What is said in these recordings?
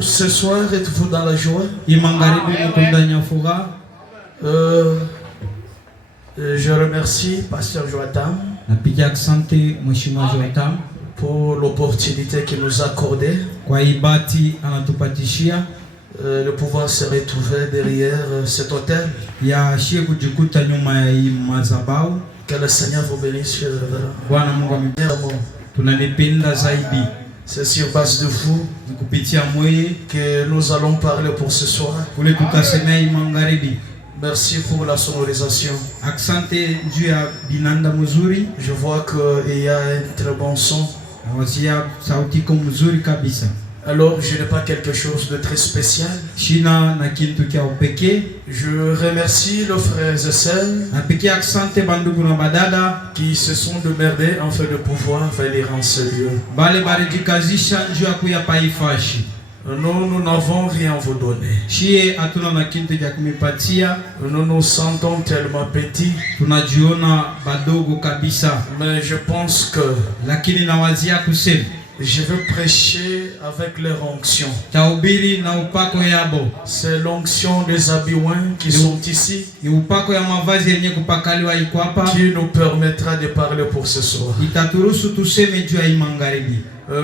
ce soir, êtes-vous dans la joie? Je remercie Pasteur Joatam pour l'opportunité qu'il nous a accordée de pouvoir se retrouver derrière cet hôtel. Que le Seigneur vous bénisse. C'est sur base de vous que nous allons parler pour ce soir. Merci pour la sonorisation. Je vois qu'il y a un très bon son. Alors, je n'ai pas quelque chose de très spécial. Je remercie les frères et sœurs qui se sont démerdés en fait de pouvoir venir en ce lieu. Nous n'avons rien à vous donner. Nous nous sentons tellement petits. Mais je pense que je veux prêcher avec leur onction. C'est l'onction des Abouins qui sont ici qui nous permettra de parler pour ce soir.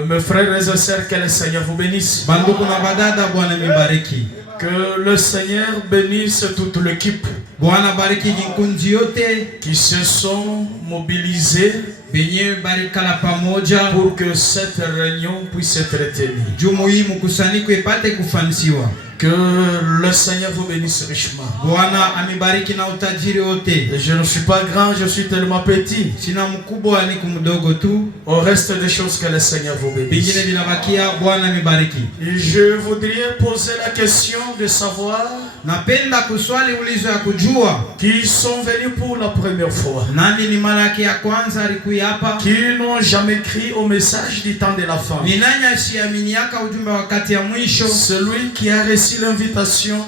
Mes frères et sœurs, que le Seigneur vous bénisse. Que le Seigneur bénisse toute l'équipe qui se sont mobilisés pour que cette réunion puisse être tenue. Que le Seigneur vous bénisse richement. Je ne suis pas grand, je suis tellement petit. Au reste des choses, que le Seigneur vous bénisse. Et je voudrais poser la question de savoir qui sont venus pour la première fois, qui n'ont jamais crié au message du temps de la fin. Celui qui a reçu l'invitation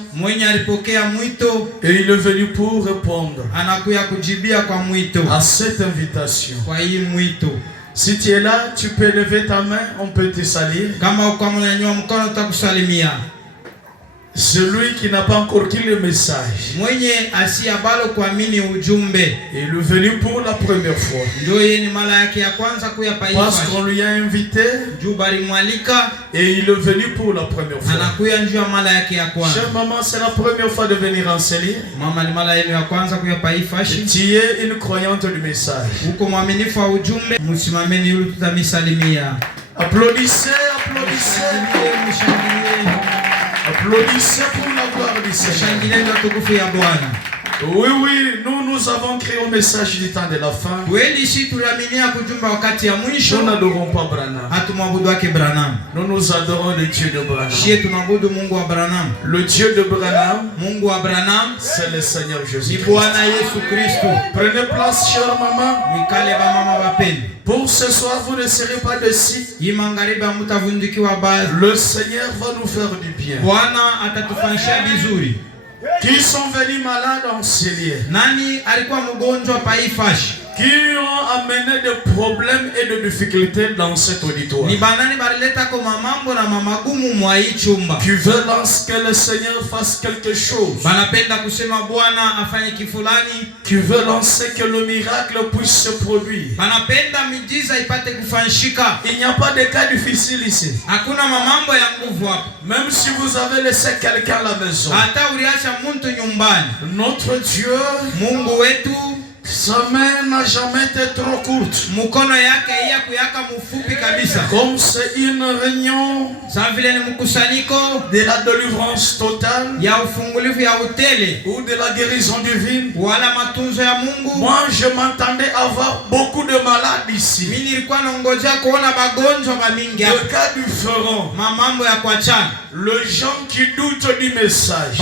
et il est venu pour répondre à cette invitation. Si tu es là, tu peux lever ta main, on peut te saluer. Celui qui n'a pas encore cru le message, il est venu pour la première fois parce qu'on lui a invité et il est venu pour la première fois. Chère maman, c'est la première fois de venir enseigner. Tu es une croyante du message. Applaudissez, applaudissez. Applaudissez pour la gloire du Seigneur. Oui, nous avons créé un message du temps de la fin. Nous n'adorons pas Branham. Nous adorons le Dieu de Branham. Le Dieu de Branham, c'est le Seigneur Jésus. Prenez place, chère maman. Pour ce soir, vous ne serez pas déçus. Le Seigneur va nous faire du bien. Qui sont venus malades en ce lieu, qui ont amené des problèmes et des difficultés dans cet auditoire, qui veulent que le Seigneur fasse quelque chose, qui veulent lancer que le miracle puisse se produire. Il n'y a pas de cas difficiles ici. Même si vous avez laissé quelqu'un à la maison, notre Dieu, sa main n'a jamais été trop courte. Comme c'est une réunion de la délivrance totale ou de la guérison divine, moi je m'attendais à voir beaucoup de malades ici. De cas différents. Les gens qui doutent du message,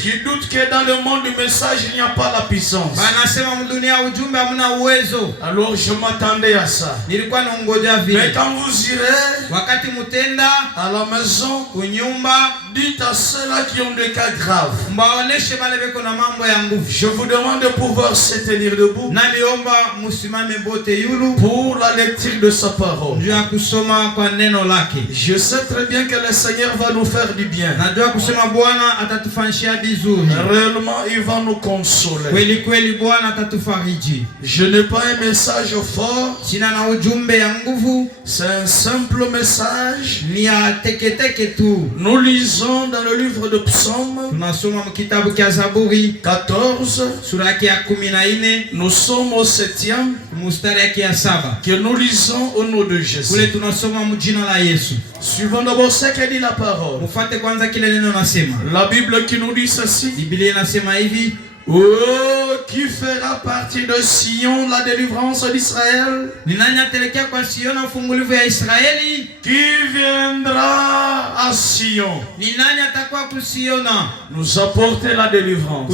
qui doutent que dans le monde du message il n'y a pas pas la puissance. Alors je m'attendais à ça. Mais quand vous irez à la maison, dites à ceux-là qui ont des cas graves. Je vous demande de pouvoir se tenir debout pour la lecture de sa parole. Je sais très bien que le Seigneur va nous faire du bien. Réellement, il va nous consoler. Je n'ai pas un message fort. C'est un simple message. Nous lisons dans le livre de Psaume 14. Nous sommes au 7e que nous lisons au nom de Jésus. Suivons d'abord ce que dit la parole. La Bible qui nous dit ceci. Oh, qui fera partie de Sion la délivrance d'Israël? Qui viendra à Sion nous apporter la délivrance?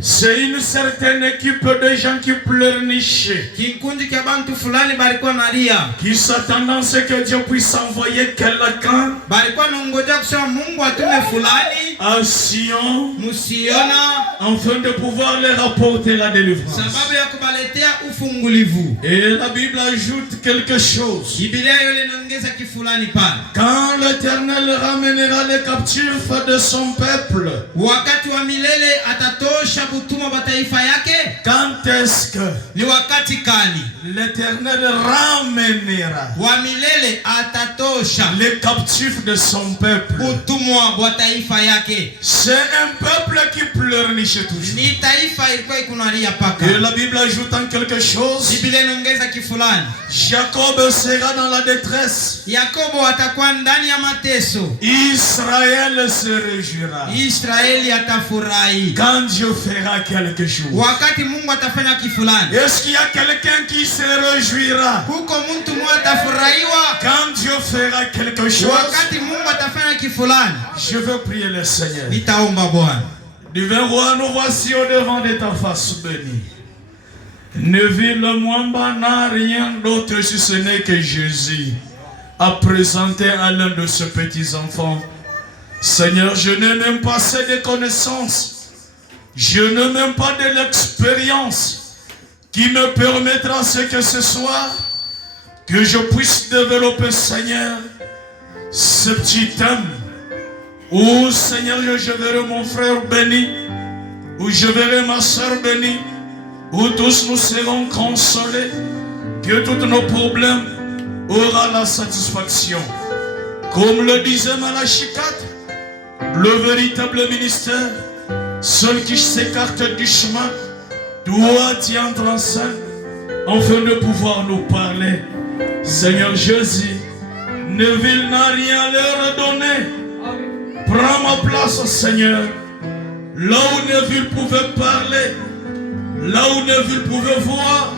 C'est une certaine équipe de gens qui pleurnichent, qui s'attendent à ce que Dieu puisse envoyer quelqu'un à Sion afin de pouvoir leur apporter la délivrance. Et la Bible ajoute quelque chose. Quand l'Éternel ramènera les captifs de son peuple, quand est-ce que l'Éternel ramènera les captifs de son peuple? C'est un peuple qui pleurniche toujours. Et la Bible ajoute en quelque chose. Jacob sera dans la détresse. Israël se réjouira quand Dieu fera quelque chose. Est-ce qu'il y a quelqu'un qui se réjouira quand Dieu fera quelque chose? Je veux prier le Seigneur. Divin roi, nous voici au devant de ta face bénie. Neville Mwamba n'a rien d'autre si ce n'est que Jésus a présenté à l'un de ses petits enfants. Seigneur, je n'ai même pas assez de connaissances, je n'ai même pas de l'expérience qui me permettra ce que ce soit que je puisse développer, Seigneur, ce petit thème. Où, Seigneur, je verrai mon frère béni, où je verrai ma soeur bénie, où tous nous serons consolés, que tous nos problèmes auront la satisfaction. Comme le disait Malachie 4, le véritable ministère, seul qui s'écarte du chemin, toi tu entres en scène, afin de pouvoir nous parler. Seigneur Jésus, Neville n'a rien à leur donner. Prends ma place, Seigneur. Là où Neville pouvait parler, là où Neville pouvait voir,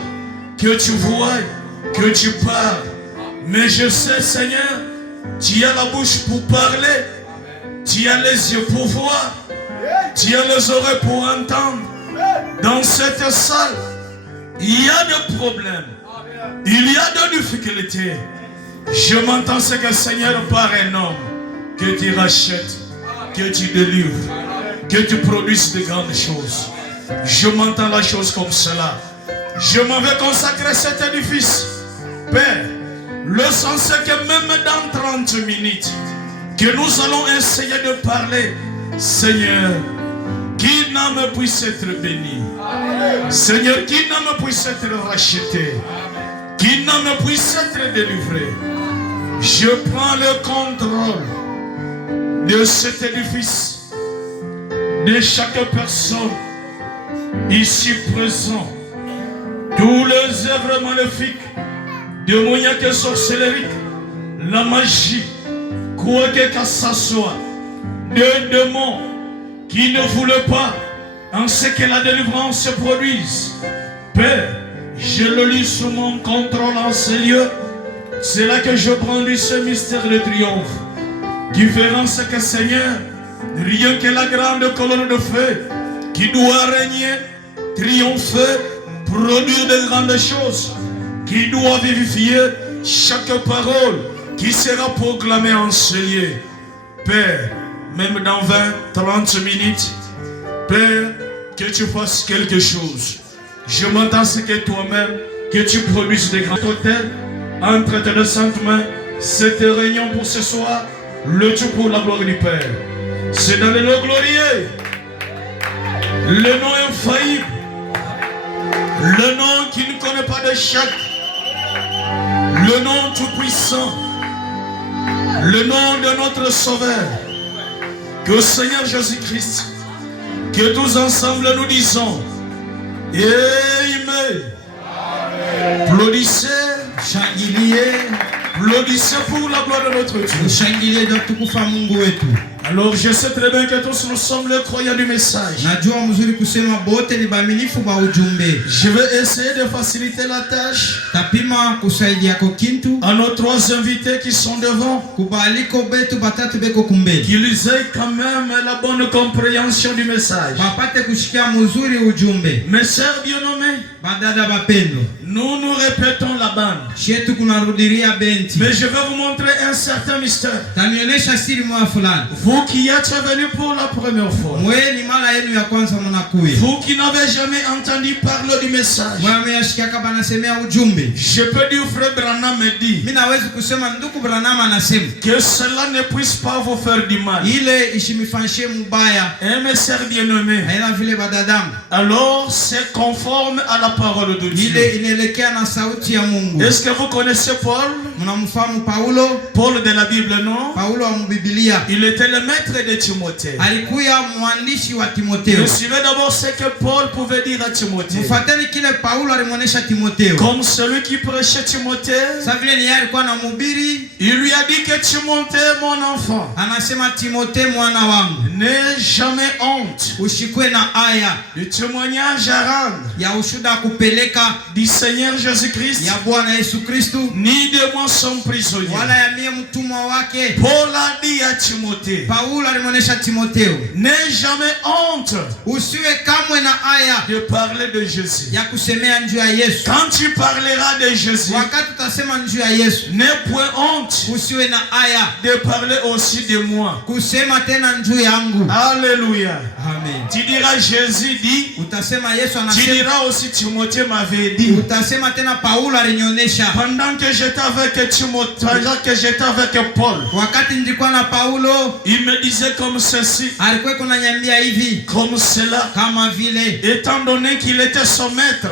que tu vois, que tu parles. Mais je sais, Seigneur, tu as la bouche pour parler, tu as les yeux pour voir, tu as les oreilles pour entendre. Dans cette salle, il y a des problèmes, il y a des difficultés. Je m'entends ce que, Seigneur, par un homme, que tu rachètes, que tu délivres, que tu produises de grandes choses. Je m'entends la chose comme cela. Je m'en vais consacrer cet édifice. Père, le sens c'est que même dans 30 minutes, que nous allons essayer de parler, Seigneur, qu'une âme puisse être bénie. Seigneur, qu'une âme puisse être rachetée. Qu'une âme puisse être délivrée. Je prends le contrôle de cet édifice, de chaque personne ici présent, tous les œuvres maléfiques, démoniaques et sorcelleries, la magie, quoi que ça soit, des démons qui ne voulaient pas en ce que la délivrance se produise. Père, je le lis sous mon contrôle en ce lieu. C'est là que je brandis ce mystère de triomphe qui verra ce que, Seigneur, rien que la grande colonne de feu qui doit régner, triompher, produire de grandes choses, qui doit vivifier chaque parole qui sera proclamée en ce lieu. Père, même dans 20, 30 minutes, Père, que tu fasses quelque chose. Je m'entends ce que toi-même, que tu produises des grands hôtels entre tes deux saintes mains. Cette réunion pour ce soir, le tout pour la gloire du Père. C'est dans le nom glorieux, le nom infaillible, le nom qui ne connaît pas d'échec, le nom tout-puissant, le nom de notre Sauveur, que le Seigneur Jésus-Christ, que tous ensemble nous disons Amen. Applaudissez, applaudissez pour la gloire de notre Dieu. Alors je sais très bien que tous nous sommes les croyants du message. Je vais essayer de faciliter la tâche à nos trois invités qui sont devant, qu'ils aient quand même la bonne compréhension du message. Mes sœurs bien-aimées, nous nous répétons la bande, mais je vais vous montrer un certain mystère. Vous qui êtes venus pour la première fois, vous qui n'avez jamais entendu parler du message, je peux dire, frère Branham me dit que cela ne puisse pas vous faire du mal. Et mes sœurs bien-aimées, alors c'est conforme à la parole de Dieu. Est-ce que vous connaissez Paul? Paul de la Bible, non? Il était le maître de Timothée. Vous suivez d'abord ce que Paul pouvait dire à Timothée. Comme celui qui prêchait Timothée, il lui a dit que Timothée, mon enfant, n'aie jamais honte du témoignage à rendre du Seigneur Jésus-Christ, ni de moi son prisonnier. Paul a dit à Timothée, n'aie jamais honte de parler de Jésus. Quand tu parleras de Jésus, n'aie point honte de parler aussi de moi. Alléluia. Amen. Tu diras Jésus dit, tu diras aussi Timothée m'avait dit. Pendant que j'étais avec Timothée, que j'étais avec Paul, il me disait comme ceci, comme cela, étant donné qu'il était son maître,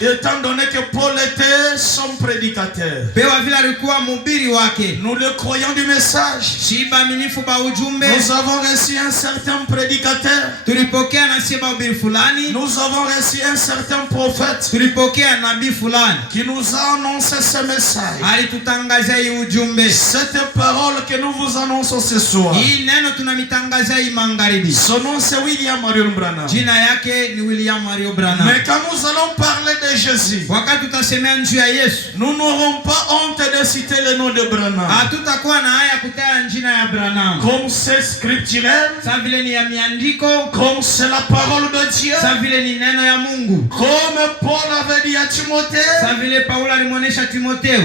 étant donné que Paul était son prédicateur, nous le croyons du message. Nous avons reçu un certain prédicateur, nous avons reçu un certain prophète qui nous a annoncé ce message. Cette parole que nous vous annonçons ce soir, son nom c'est William Marion Branham. Mais quand nous allons parler de Jésus, nous n'aurons pas honte de citer le nom de Branham. Comme c'est scripturel, comme c'est la parole de Dieu, comme Paul avait dit à Timothée,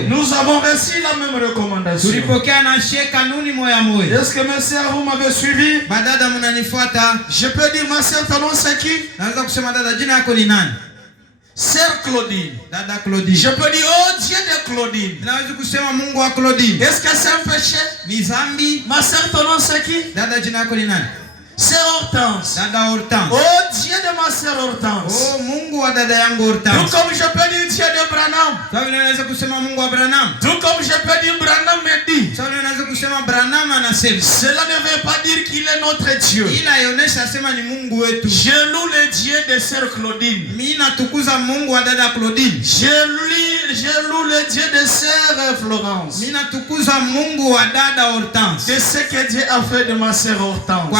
nous avons reçu la même recommandation. Est-ce que mes sœurs vous m'avez suivi? Je peux dire ma sœur, ton nom c'est qui? Sœur Claudine. Je peux dire oh Dieu de Claudine. Est-ce que c'est un péché? Ma sœur, ton nom c'est qui? Sœur Hortense. Oh Dieu de ma sœur Hortense. Tout comme je peux dire Dieu de Branham. Tout comme je peux dire Branham me dit. Cela ne veut pas dire qu'il est notre Dieu. Je loue le Dieu de sœur Claudine. Je loue le Dieu de sœur Florence. De ce que Dieu a fait de ma sœur Hortense.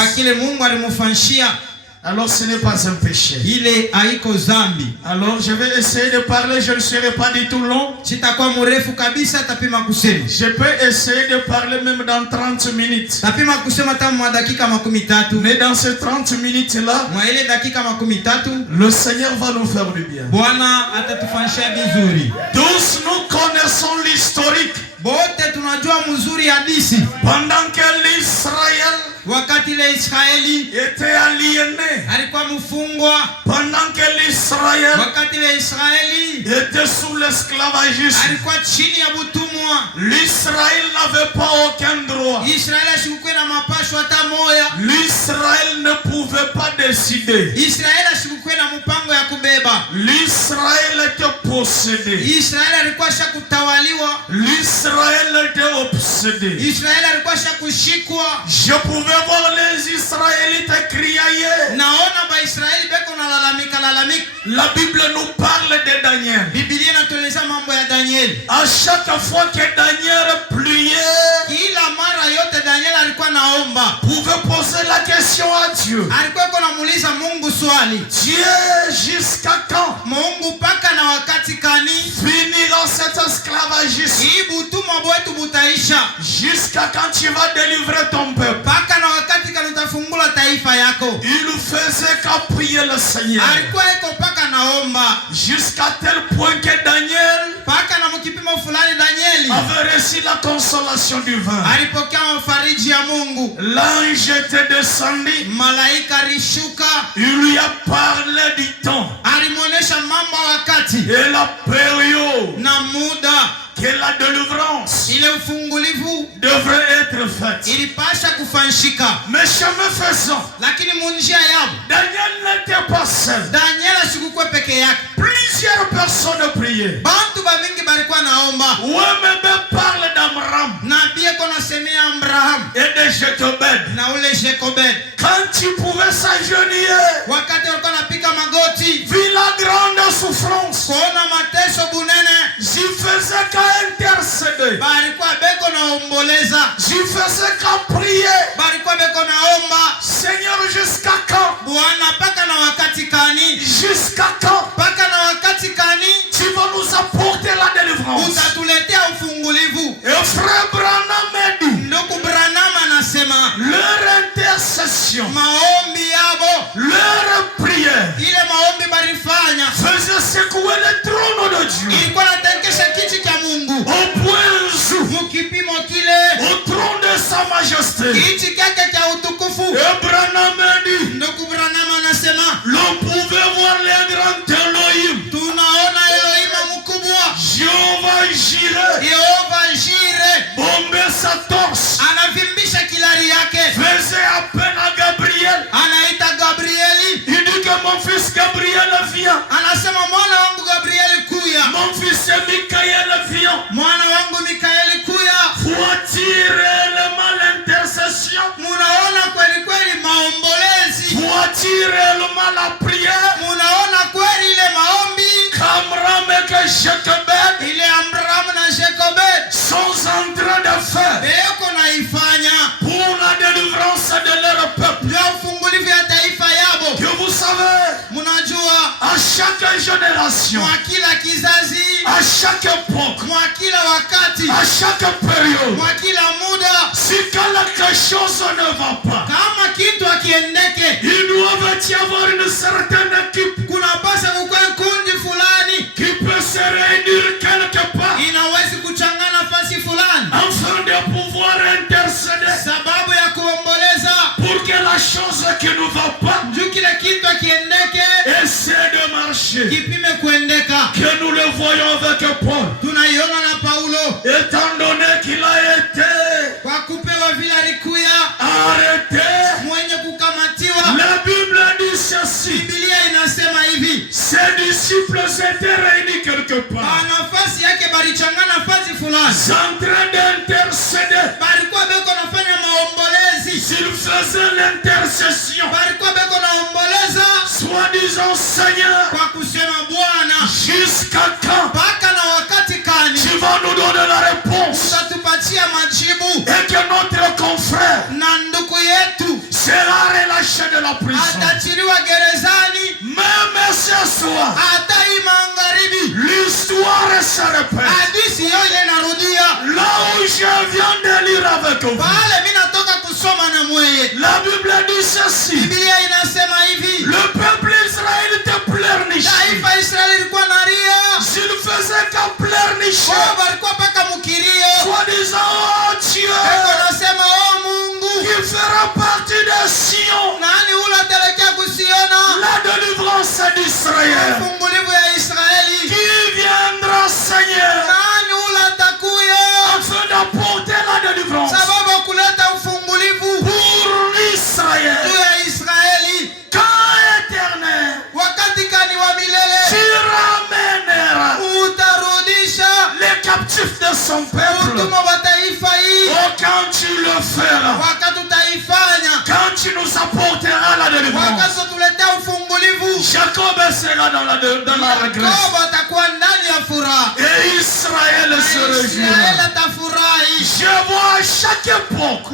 alors ce n'est pas un péché. Ile haiko zambi. Alors je vais essayer de parler, je ne serai pas du tout long. Sitakuwa mrefu kabisa, tapima kusema. Je peux essayer de parler même dans 30 minutes. Tapima kusema hata mwa dakika 13. Mais dans ces 30 minutes là, mwa ile dakika 13, le Seigneur va nous faire du bien. Bwana atatufanyia vizuri. Tous nous connaissons l'historique. Bote tunajua mzuri hadithi. Pendant que l'Israël, wakati ile Israeli était aliéné, alikuwa mfungwa, pendant que l'Israël, wakati ile Israeli était sous l'esclavagisme, alikuwa chini ya butumwa, l'Israël n'avait pas aucun droit. Israeli asikuwa na mapasho hata moya. L'Israël ne pouvait pas décider. Israeli asikuwa na mpango ya kubeba. L'Israël était possédé. Israeli alikuwa shakutawaliwa. L'Israël était obsédé. Israeli alikuwa shakushikwa. Je pouvais voir les Israélites crier. Naona ba Israeli beko na lalamika. La Bible nous parle de Daniel. Biblia inatueleza mambo ya Daniel. À chaque fois que Daniel priait, kila mara yote Daniel alikuwa naomba, pouvait poser la question à Dieu. Alikuwa anamuuliza Mungu swali. Dieu, jusqu'à quand? Mungu paka na wakati kani finira cet esclavagisme? Ibutumwa bwetu butaisha. Jusqu'à quand tu vas délivrer ton peuple? Paka na wakati kani utafungula taifa yako. Il faisait qu'à prier le Seigneur. Alikuwa eko paka naomba. Jusqu'à tel point que Daniel, paka na mkipimo fulani Danieli, avait reçu la consolation du vin. Alipokea mafariji ya Mungu. L'ange était descendu. Malaika alishuka. Il lui a parlé du temps. Alimuonesha mambo wakati. Et la période. Na muda. Que la délivrance ile ufungulivu devrait être faite. Ilipasha kufanshika. Mais chemin faisant, lakini munjia yao, Daniel n'était pas seul. Daniel asikuwa peke yake. Plusieurs personnes priaient. Bantu bamingi balikuwa naomba. Wemebe parle d'Abraham. Nabii kona semea Abraham et de Jekobed. Na ule Jekobed. Quand tu pouvais s'agenouiller, wakati walikuwa napika magoti, vu la grande souffrance, kuona mateso bunene, j'y faisais qu'à intercéder. Balikuwa beko naomboleza. J'y faisais qu'à prier. Balikuwa beko naomba. Seigneur, jusqu'à quand? Bwana paka na wakati kani? Jusqu'à quand? Paka na wakati kani? Tu vas nous apporter la délivrance. Utatuletea ufungulivu. Et frère Branham m'a dit, ndugu Branham anasema, leur intercession, maombi yabo, leur prière, ile maombi barifanya, faisait secouer le trône de Dieu. Ilikuwa natekesha kiti cha Mungu. Au point mukipimo kile, au trône de sa majesté. Kiti kake cha utukufu. Et Branham m'a dit, ndugu Branham anasema, l'on pouvait voir les grands Elohim. Tunaona Elohim mkubwa. Jéhovah Jireh. Jehovah Jireh. Bombe sa torse. Anavimbisha kilari yake. Faisait appel à Gabriel. Anaita Gabrieli. Il dit que mon fils Gabriel vient. Anasema mwana wangu Gabrieli kuya. Mon fils Michael vient. Mwana wangu Mikaeli kuya. Faut-il réellement l'intercession? Munaona kweli kweli maombolezi? Faut-il réellement la prière? Munaona kweli ile maombi? Kamram et Jekobed, ile Abraham na Jekobed sont en train de faire beko naifanya pour la délivrance de leur peuple. Ndio ufungulivu ya taifa yabo. Que vous savez, munajua à chaque génération, mwa kila kizazi, à chaque époque, mwa kila wakati, à chaque période, mwa kila muda, si quelque chose ne va pas, kama kitu akiendeke, il doit y avoir une certaine équipe, kunapasa kukwe kundi fulani qui peut se réunir quelque part, inawezi kuchangana fasi fulani, afin de pouvoir intercéder, sababu ya kuomboleza, pour que la chose qui ne va pas, juu kile kitu akiendeke, essaie de marcher. kipime kuendeka. Que nous le voyons avec Paul. Tunaiona na Paulo, Étant donné qu'il a été kwa kupewa vile alikuya arrêté, mwenye kukamatiwa. la Bible dit ceci. Biblia inasema hivi, Ses disciples s'étaient réunis quelque part, nafasi yake balichangana nafasi fulani, en train d'intercéder. balikuwa beko nafanya maombolezi. S'ils faisaient l'intercession, Balikuwa beko naomboleza soi-disant Seigneur, kwa kusema Bwana, jusqu'à quand mpaka na wakati kani tu vas nous donner la réponse, utatupatia majibu et que notre confrère na ndugu yetu sera relâché de la prison? atachiliwa ce soit, l'histoire se répète. Là où je viens de lire avec vous, la Bible dit ceci. Le peuple Israël était pleurniché. S'il faisait qu'à pleurnicher, soi-disant, oh Dieu, qui fera partie de Sion, la délivrance d'Israël, qui viendra, Seigneur, afin d'apporter la délivrance pour Israël. Quand éternel, tu ramèneras les captifs de son peuple. Oh, quand tu le feras, quand tu nous apporteras la délivrance, Jacob sera dans la regrette et Israël se réjouira. Je vois à chaque époque,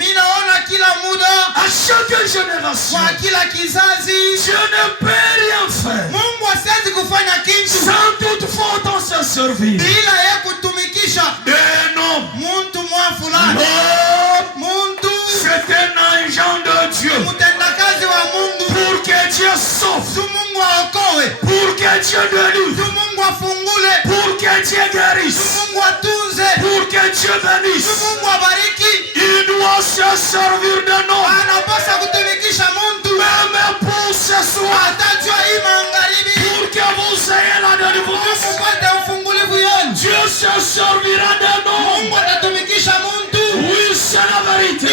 à chaque génération, je ne peux rien faire sans toutefois t'en se servir. Un homme, c'est un agent de Dieu pour que Dieu sauve, pour que Dieu délivre, pour que Dieu guérisse, pour que Dieu bénisse. Il doit se servir d'un homme. Même pour ce soir, pour que vous ayez la délivrance, Dieu se servira d'un homme. Oui, c'est la vérité.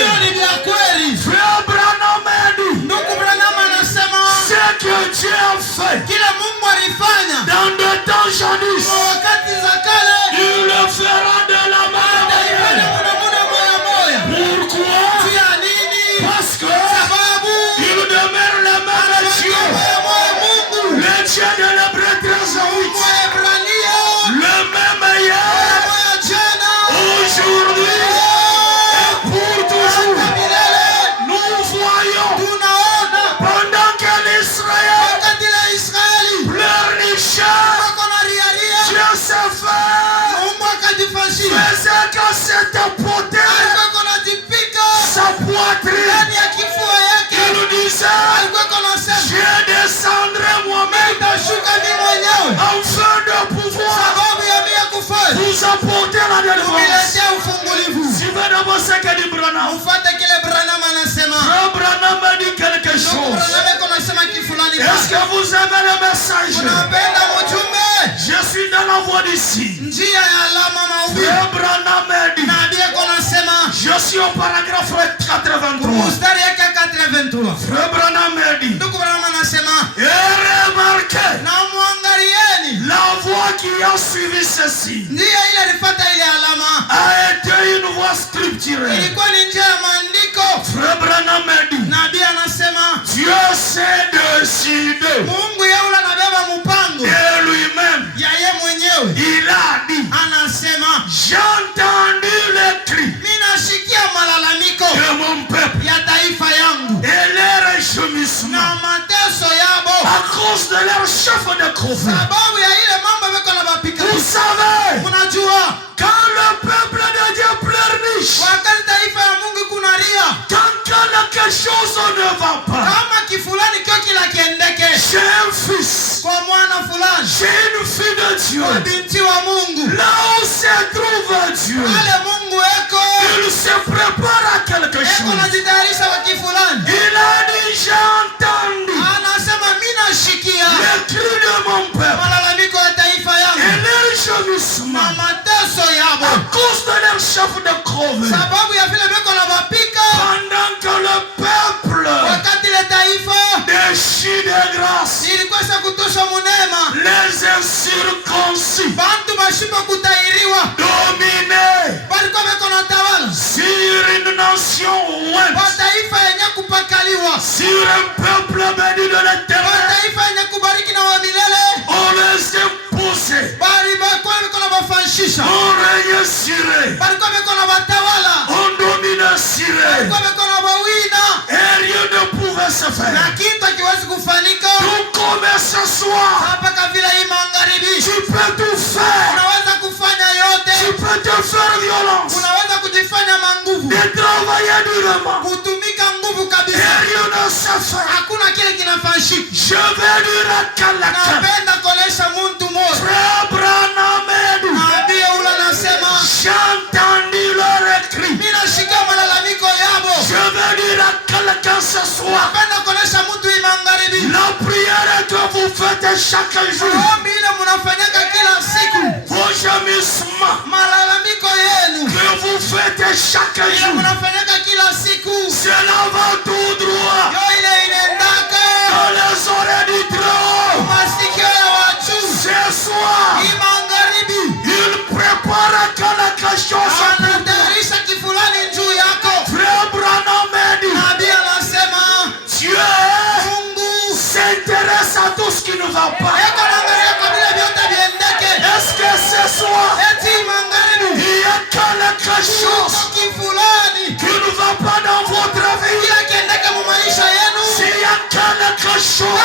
Frère Branham a dit, ce que Dieu a fait dans de temps jadis, il le fera de la même manière. Pourquoi? Parce que il demeure le même Dieu, le Dieu de l'Hébreu 13:8, le même hier, aujourd'hui et pour toujours. Nous voyons pendant que l'Israël pleurnichait, Dieu s'est fait, faisait que cette potée, sa poitrine, il nous disait, je descendrai moi-même afin de pouvoir vous apporter la délivrance. Si vous n'avez ce que dit Branham, Branham a dit quelque chose. Est-ce que vous aimez le message? Je suis dans la voie d'ici. Frère Branham a dit, je suis au paragraphe 83. Frère Branham a dit, et remarquez la voie qui a suivi ceci a été une voie scripturelle. Frère Branham a dit, Dieu s'est décidé et lui-même il a dit, j'ai entendu les cris de mon peuple et les réjouissements à cause de leur chef de croix. Vous savez, quand le peuple de Dieu pleurniche, quand quelque chose ne va pas, j'ai un fils, j'ai une fille de Dieu, là où se trouve Dieu, il se prépare à quelque chose. Il a dit, j'ai entendu les cris de mon peuple et les gémissements à cause de leur chef de crevé. Pendant que le peuple déchire de grâce, les incirconcis dominés sur une nation sur un peuple béni de l'Éternel, on les impose, on règne sur eux, on domine sur eux, et rien ne pouvait peut se faire. Na kitu hakiwezi kufanyika. Donc comme ce soir, hapa kavila hii magharibi, tu peux tout faire. unaweza kufanya yote. Tu peux te faire violence. Unaweza kujifanya manguvu. De travailler durement. Kutumika nguvu kabisa. Et rien ne se fait. Hakuna kile kinafanyika. Je vais dire à quelqu'un. Napenda kuonesha mtu mmoja. Frère Branham Edu. Nabii ule anasema, j'ai entendu leur écrit. Mimi nashika malalamiko yabo. Je vais dire à quelqu'un ce soir. Napenda kuonesha mtu hii magharibi. La prière que vous faites chaque jour. Ombi ile mnafanyaka kila siku. Vos gemissements. Malalamiko yenu. Que vous faites chaque jour. Ile mnafanyaka kila siku. Cela va tout droit. Yo ile inaendaka. Dans les oreilles du trône. Masikio ya watu. Ce soir. Hii magharibi. Il prépare quelque chose. Anatayarisha kifulani juu yako. Frère Branham Edu. Nabii anasema, Dieu s'intéresse à tout ce qui ne va pas. Est-ce que ce soir, il y a quelque chose qui ne va pas dans votre vie? S'il y a quelque chose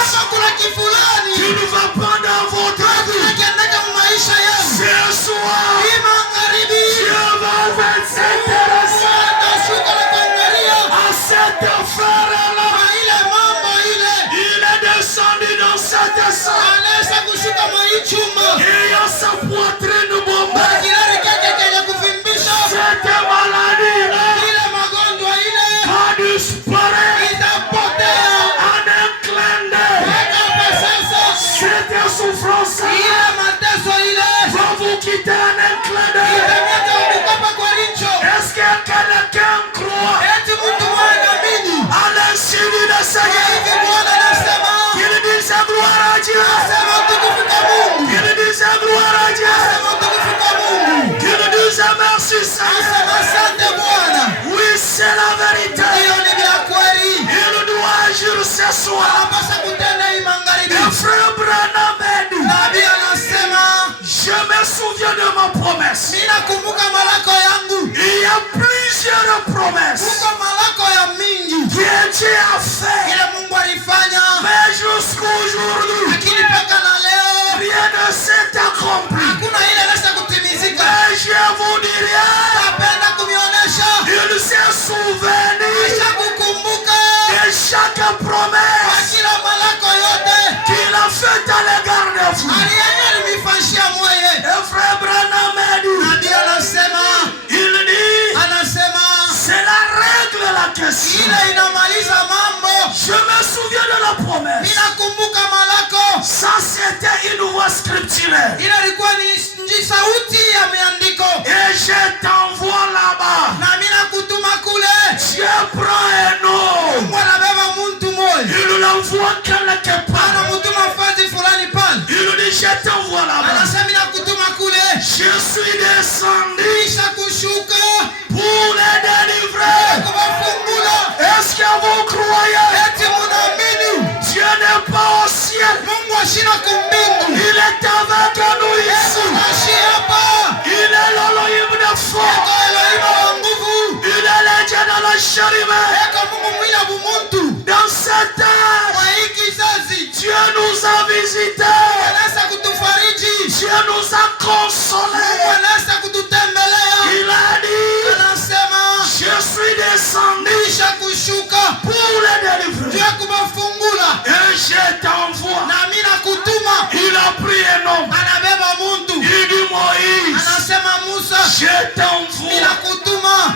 qui ne va pas dans votre vie, ce soir, Dieu va s'intéresser à cette affaire-là. Il est descendu dans cette salle. Et à sa poitrine bombée. Cette maladie-là va disparaître en un clin d'œil. Cette souffrance-là va vous quitter en un clin d'œil. Est-ce que quelqu'un croit à l'insuline de Seigneur? Qu'il dise gloire à Dieu. Qu'il dise gloire à Dieu. Qu'il dise merci Seigneur. Oui, c'est la vérité. Il doit agir ce soir. Et frère Branham Edu, je me souviens de ma promesse. Il y a plusieurs promesses que Dieu a fait. Mais jusqu'aujourd'hui, rien ne s'est accompli. Mais je vous dirai, il s'est souvenu de chaque promesse qu'il a faite à l'égard de vous. Et frère Branham Edu, il dit, c'est la règle la question. Je me souviens de la promesse. Ça c'était une voix scripturelle. Et je t'envoie là-bas. Dieu prend un homme. Il l'envoie quelque part. Il dit je t'envoie là-bas. Je suis descendu pour les délivrer. Est-ce que vous croyez? Dieu n'est pas au ciel. Il est avec nous ici. Il est l'Elohim de force. Il est le Dieu de la charité. Dans cette âge, Dieu nous a visités. Dieu nous a consolés. Il a dit, je suis descendu pour les délivrer. Et je t'envoie. Il a pris un homme. Il dit Moïse, je t'envoie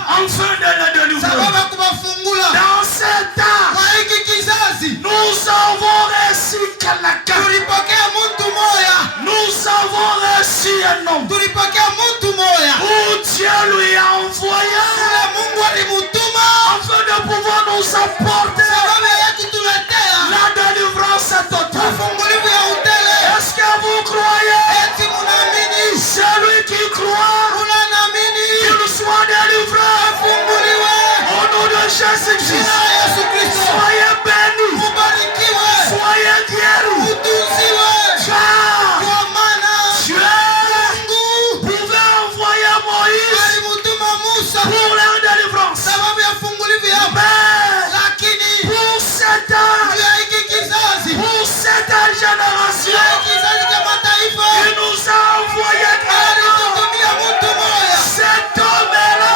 afin de le délivrer. Dans cet âge, nous avons reçu quelqu'un. Nous avons reçu un homme. Où Dieu lui a envoyé afin de pouvoir nous apporter la délivrance totale. Est-ce que vous croyez? Celui qui croit, qu'il soit délivré. Au nom de Jésus-Christ, soyez bénis, soyez guéris. Car Dieu pouvait envoyer Moïse pour la délivrance. Mais pour cette génération. Il nous a envoyé cet homme-là.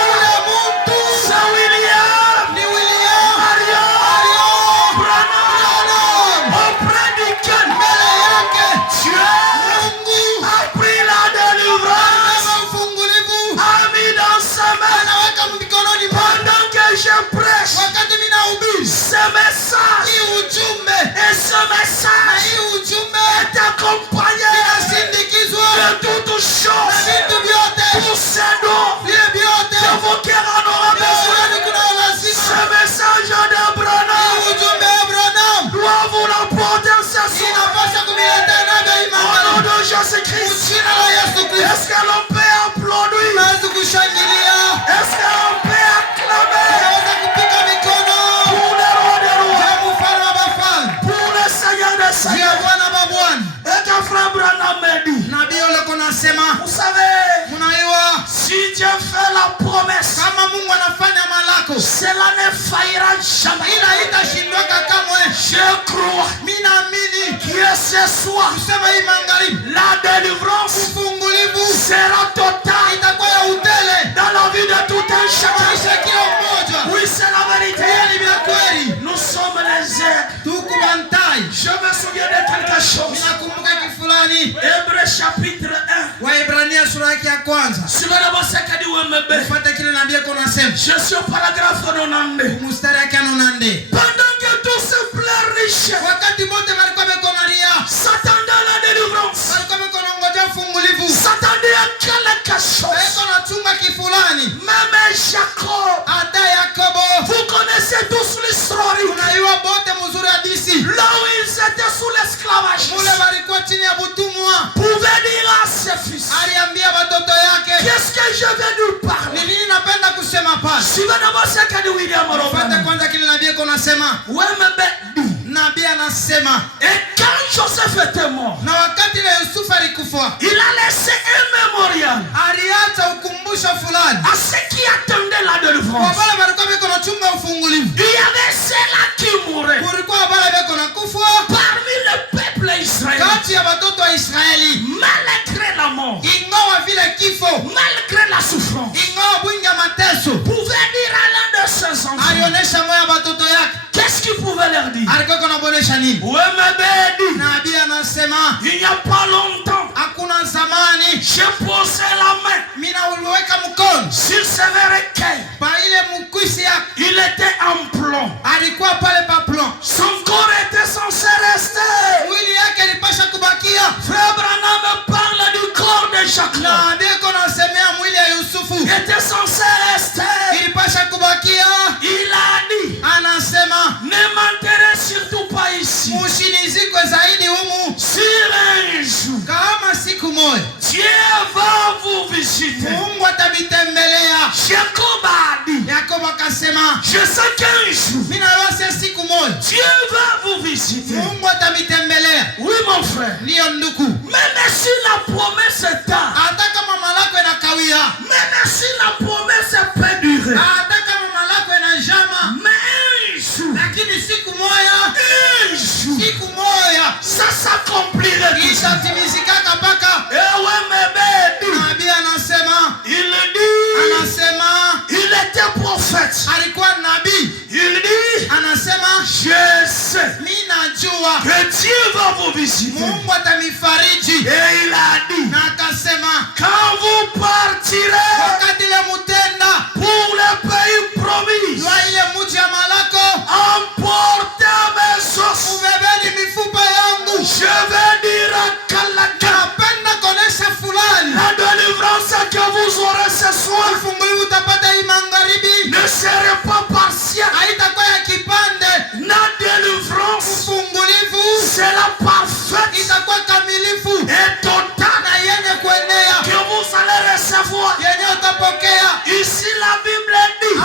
C'est William. Marion Branham. Auprès duquel Dieu a pris la délivrance, a mis dans sa main. Pendant que je prêche ce message, et ce message est accompagné de toutes choses. Pour ces dons que vos cœurs en auront besoin. Ce message d'Abraham doit vous l'apporter ce soir. Au nom de Jésus-Christ. Est-ce que l'on peut applaudir? Est-ce que l'on peut acclamer? Pour le roi des rois, pour le Seigneur des Seigneurs. Et que frère Branham me dit, vous savez, si Dieu fait la promesse, cela ne faillira jamais. Je crois que ce soir, la délivrance sera totale dans la vie de tout un chacun. Oui, c'est la vérité. Nous sommes les aides. Je me souviens de quelque chose. Hébreux chapitre 1. Je suis au paragraphe 92. Pendant que tous se pleurnichaient, s'attendant à la délivrance, s'attendait à quelque chose. Même Jacob, vous connaissez tous l'histoire. Là où ils étaient sous l'esclavage, pouvait dire à ses fils, qu'est-ce que je vais nous parler? Suivez d'abord ce qu'a dit William Branham. Et quand Joseph était mort, il a laissé un mémorial à ceux qui attendaient la délivrance. Il y avait ceux-là qui mouraient parmi le peuple israélien. Malgré la mort, malgré la souffrance, pouvait dire à l'un de ses enfants, qu'est-ce qu'il pouvait leur dire? Il n'y a pas longtemps, j'ai posé la main sur ce recueil. Il était en plomb. Son corps était censé rester. Frère Branham parle du corps de Jacob. Il était censé rester. Il a dit, ne m'enterrez surtout pas ici. Sur un jour, Dieu va vous visiter. Jacob a dit, je sais qu'un jour, Dieu va vous visiter. Oui, mon frère. Même si la promesse est tard, même si la promesse peut durer, mais un jour, ça s'accomplirait tout ça. Il était prophète. Il dit, je sais que Dieu va vous visiter. Et il a dit, quand vous partirez pour le pays promis, emportez mes os. Je vais dire à Kalaka, la délivrance que vous aurez ce soir ne serait pas partielle. La délivrance, c'est la parfaite et totale que vous allez recevoir. Ici la Bible dit,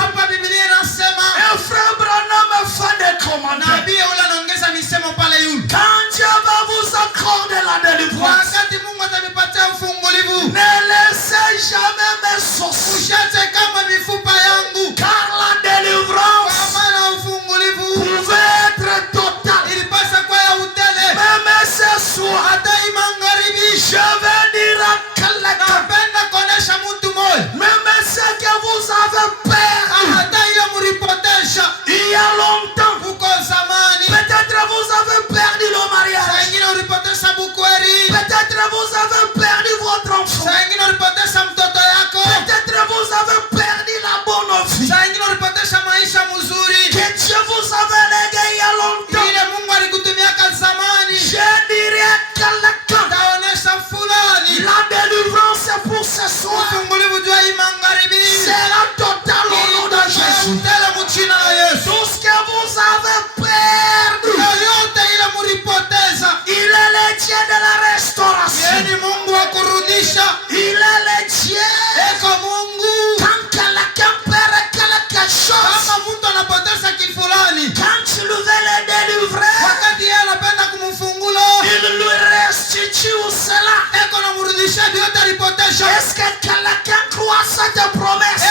et frère Branham fait des commentaires. Quand Dieu va vous accorder la délivrance, ne laissez jamais mes os, car la délivrance pouvait être totale. Même ces Est-ce que quelqu'un croit cette promesse?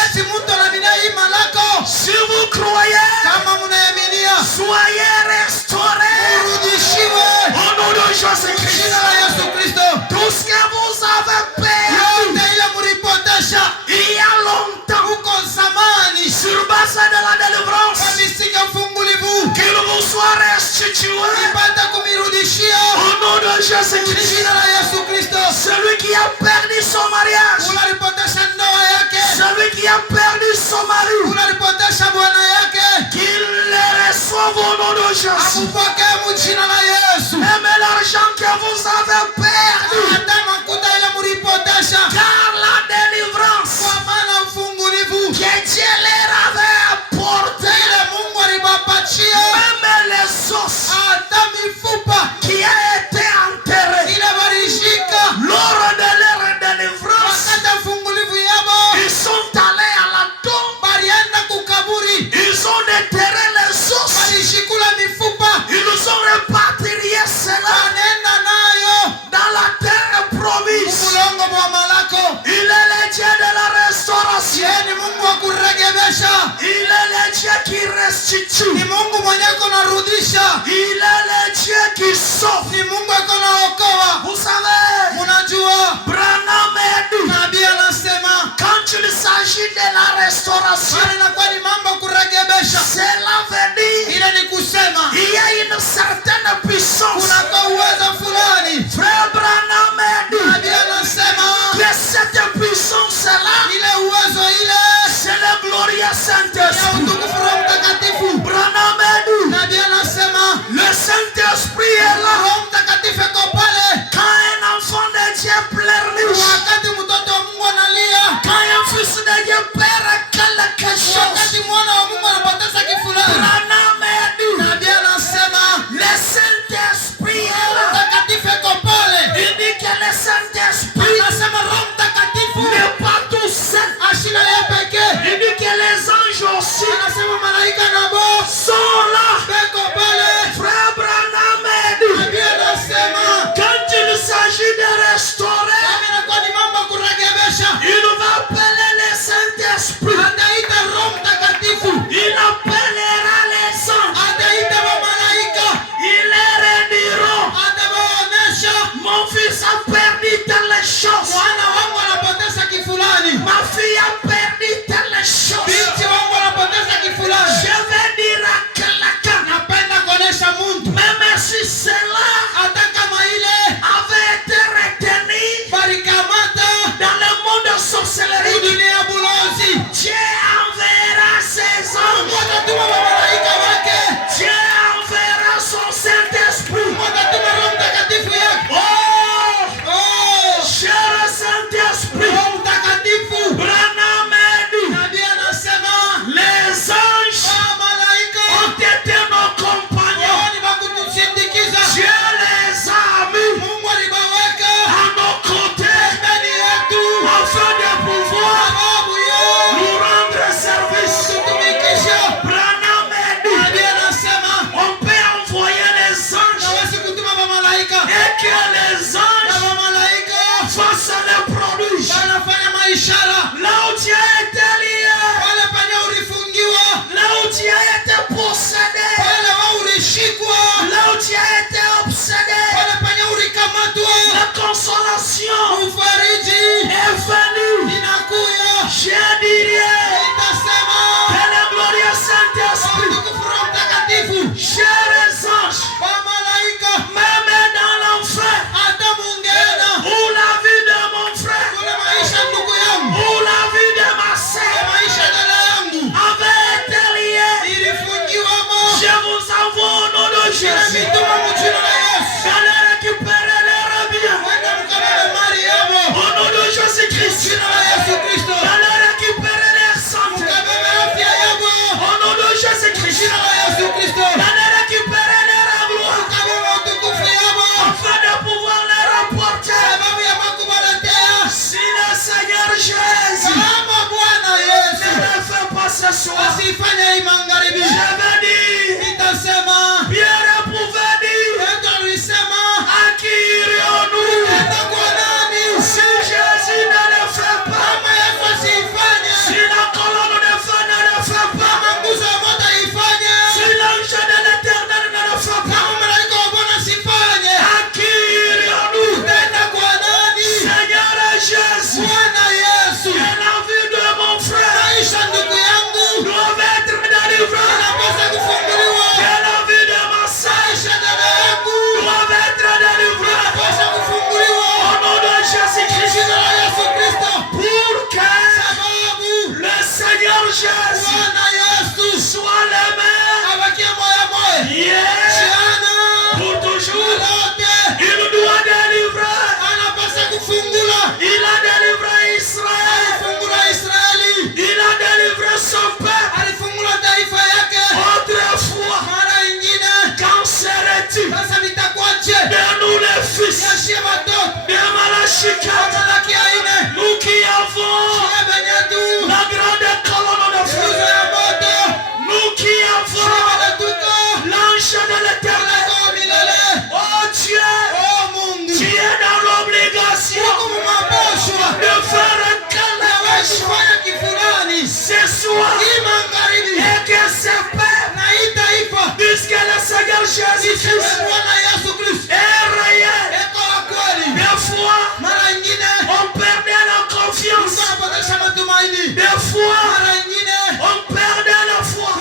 Si vous croyez, soyez restaurés au nom de Jésus-Christ. Tout ce que vous avez perdu il y a longtemps sur base de la délivrance, qu'il vous soit restitué au nom de Jésus-Christ. Celui qui a perdu son mariage, celui qui a perdu son mari, qu'il le reçoive au nom de Jésus. Même l'argent que vous avez perdu, car la délivrance que Dieu leur avait apporté, même les os qui a été enterré lors de leur délivrance, ils sont allés à la tombe, ils ont déterré les os, ils nous ont répatrié cela dans la terre promise. Il est le Dieu de la restauration. Il est le Dieu qui restitue. Il est le Dieu qui sauve. Vous savez, Branham a dit, quand il s'agit de la restauration, cela veut dire il y a une certaine puissance. Frère Branham a dit que cette puissance-là, c'est le glorieux Saint-Esprit. Branham a dit, le Saint-Esprit est là. Quand un enfant de Dieu pleurniche, quand un fils de Dieu perd quelque chose, Branham a dit, le Saint-Esprit est là. Il dit que le Saint-Esprit n'est pas tout seul. Il dit que les anges aussi sont là. Frère Branham a dit, quand il s'agit de restaurer, il va appeler le Saint-Esprit. Il appellera les anges. Il les réunira. Mon fils a perdu telle chose. Ma fille a perdu telle chose. Je vais dire à quelqu'un, même si cela avait été retenu dans le monde de sorcellerie, Dieu enverra ses anges. Dieu enverra son Saint-Esprit. Oh, cher Saint-Esprit, Branham a dit, les anges ont été nos compagnons. Dieu les a mis à nos côtés afin de pouvoir nous rendre service. Branham a dit, on peut envoyer les anges et que les anges fassent le produit. Là où tu as été lié, là où tu as été possédé, là où tu as été obsédé, la consolation est venue. Je dirais que le glorieux Saint-Esprit, chers anges, même dans l'enfer, où la vie de mon frère, où la vie de ma sœur avait été liée, je vous envoie au nom de Jésus. Allez récupérer les biens au nom de Jésus-Christ. Allez récupérer les santé au nom de Jésus-Christ. Allez récupérer les gloires afin de pouvoir les rapporter. Si le Seigneur Jésus ne le fait pas ce soir, je vais dire, Pierre pouvait dire, à qui irions-nous si Jésus ne le Jésus soit l'aimé. Pour toujours. Il doit délivrer. Il a délivré Israël. Il a délivré son peuple. Autrefois, quand serais-tu de nous les fils de Malachika, nous qui avons la grande colonne de feu, nous qui avons l'ange de l'Éternel. Oh Dieu, tu es dans l'obligation de faire un calme ce soir et que ce peuple, puisque le Seigneur Jésus-Christ est réel. Des fois, on perdait la confiance. Des fois, on perdait la foi.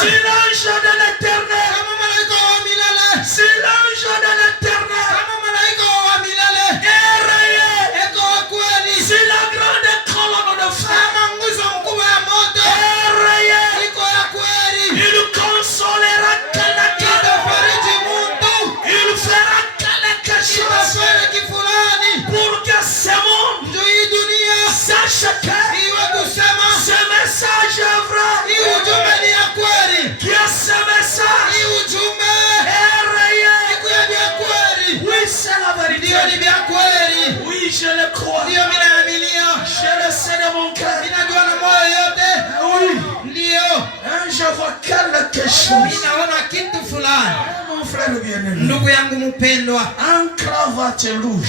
Si l'ange de l'Éternel, si l'ange de l'Éternel est réel, si la grande colonne de feu est réel, il consolera quelqu'un, il fera quelque chose pour que ce monde sache que ce message est vrai, que ce message est réel. Oui, c'est la vérité. Oui, je le crois. Je le sais de mon cœur. Oui. Je vois quelque chose. Mon frère bien-aimé. Un cravate rouge.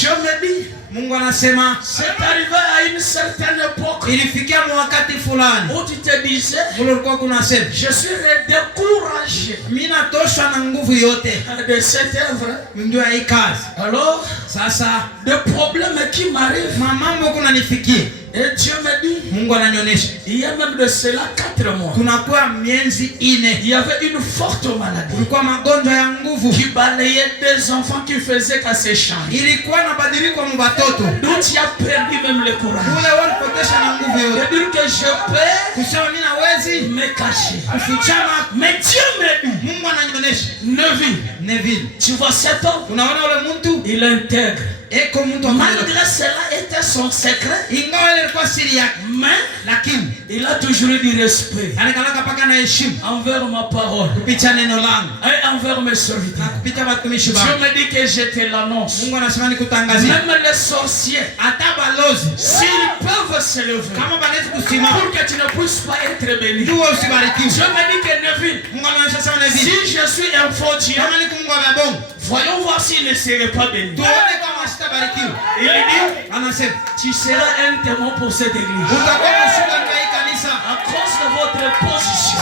Je me dis, c'est arrivé à une certaine époque où tu te disais, je suis découragé de cette œuvre. Alors, des problèmes qui m'arrivent. Et Dieu me dit, il y a même de cela 4 mois. Il y avait une forte maladie qui balayait des enfants qui faisaient qu'à s'échanger. Donc tu as perdu même le courage de dire que je peux me cacher. Mais Dieu me dit, Neville, tu vois cet homme, il intègre. Malgré cela était son secret, mais il a toujours eu du respect envers ma parole et envers mes serviteurs. Dieu me dit que je te l'annonce. Même les sorciers, s'ils peuvent se lever pour que tu ne puisses pas être béni. Dieu me dit que Neville, si je suis un faux Dieu, voyons voir s'il ne serait pas béni. Il dit, tu seras un témoin pour cette église. À cause de votre position.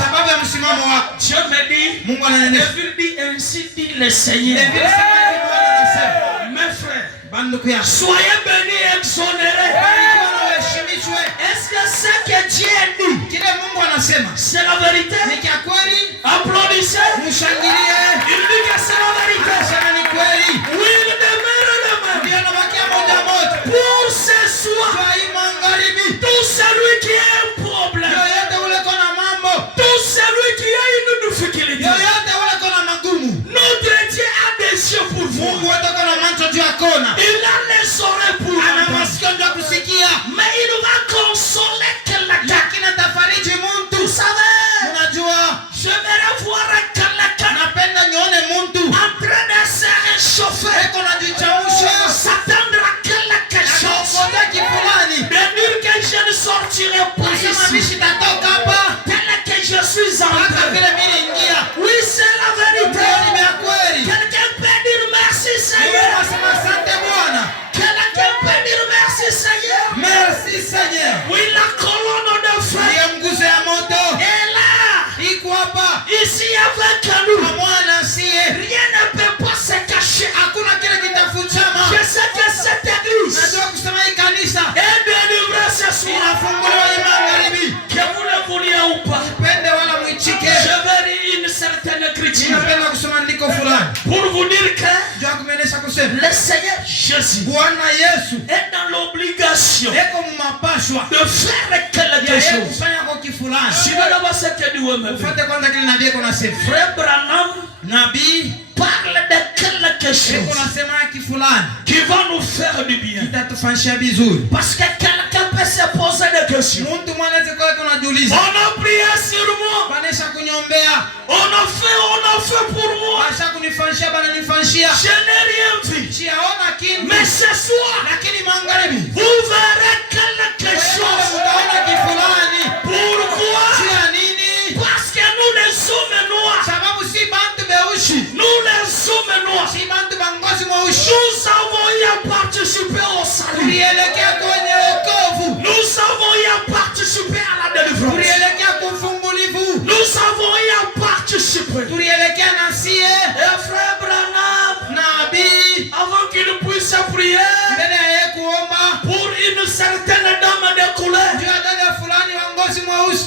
Dieu me dit, Neville dit, ainsi dit le Seigneur. Mes frères, soyez bénis et exonérés. Est-ce que ce que Dieu dit, c'est la vérité? Applaudissez. Il dit que c'est la vérité. Oui, il demeure le même. Pour ce soir, tout celui qui a un problème, tout celui qui a une difficulté, notre Dieu a des yeux pour vous. Il a les oreilles pour vous. Mais il va consoler quelqu'un. Vous savez, j'aimerais voir quelqu'un en train de se réchauffer, s'attendre à quelque chose, de dire que je ne sortirai pas ici, tel que je suis entré. Oui, c'est la vérité. Quelqu'un peut dire merci Seigneur. Quelqu'un peut dire merci Seigneur. Merci Seigneur. Oui, la colonne de feu est là. Ici avec nous. Rien ne peut pas se cacher. Je sais que cette église est délivrée ce soir. Que vous le vouliez ou pas, je vais dire une certaine critique pour vous dire que Le Seigneur Jésus est dans l'obligation de faire quelque chose. Si vous avez ce que nous Frère Branham parle de quelque chose qui va nous faire du bien. Parce que quelqu'un peut se poser des questions. On a prié sur moi. On a fait pour moi. Je n'ai rien vu. Mais ce soir, vous verrez quelque chose. Pourquoi? Parce que nous les sommes noirs. Nous les hommes noirs, nous avons eu à participer au salut. Nous avons eu à participer à la délivrance. Nous avons eu à participer. Et frère Branham, avant qu'il puisse prier pour une certaine dame de couleur,